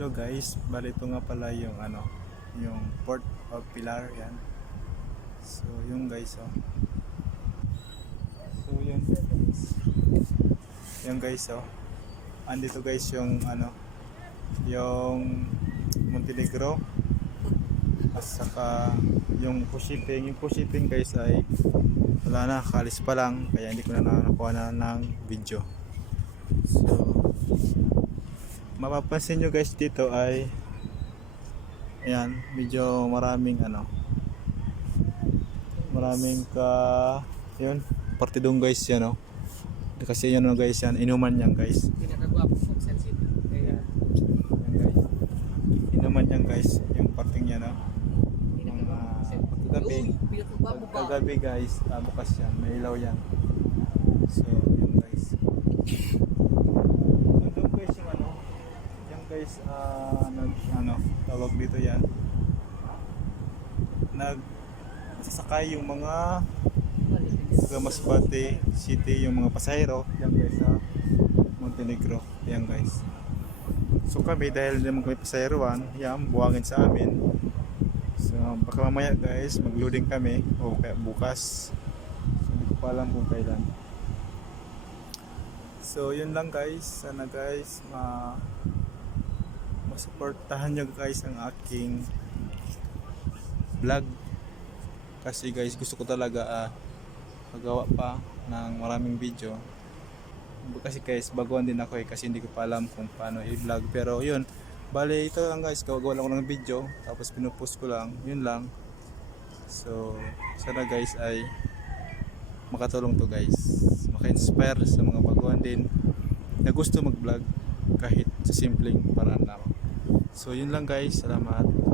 Hello guys, bali ito nga pala yung ano, yung Port of Pilar yan. So yung guys oh. So yun. Yung guys oh. Andito guys yung ano, yung Montenegro. At saka yung shipping, yung shipping guys ay wala na, kalis pa lang kaya hindi ko na nakakuha na ng video. So mapapansin nyo guys dito ay ayan medyo maraming ano maraming ka yun partidong guys yan oh. Kasi yun oh, guys yan inuman yan guys. Pinakagwapo city. ayan. Yan guys. Inuman yan guys yung parting yan oh. Yung uh, pagkagabi. Pagkagabi guys ah, bukas yan. May ilaw yan. So yun guys nandun guys yung ano yan guys ah nag ano tawag dito yan. Nag sasakay yung mga taga Masbate City yung mga pasahero. Yan guys sa Montenegro. Yan guys. So kami dahil naman kami pasaheroan yan buwangin sa amin. So baka mamaya guys magloading kami. O kaya bukas. So hindi ko pa alam kung kailan. So yun lang guys. Sana guys ma masuportahan nyo guys ang aking vlog. Kasi guys gusto ko talaga ah, magawa pa ng maraming video. Kasi guys baguhan din ako eh kasi hindi ko pa alam kung paano i-vlog. Pero yun bale ito lang guys gagawa lang ako ng video. Tapos pinupost ko lang yun lang. So sana guys ay makatulong to guys. Maka-inspire sa mga baguhan din na gusto mag-vlog kahit sa simpleng paraan lang so yun lang guys. Salamat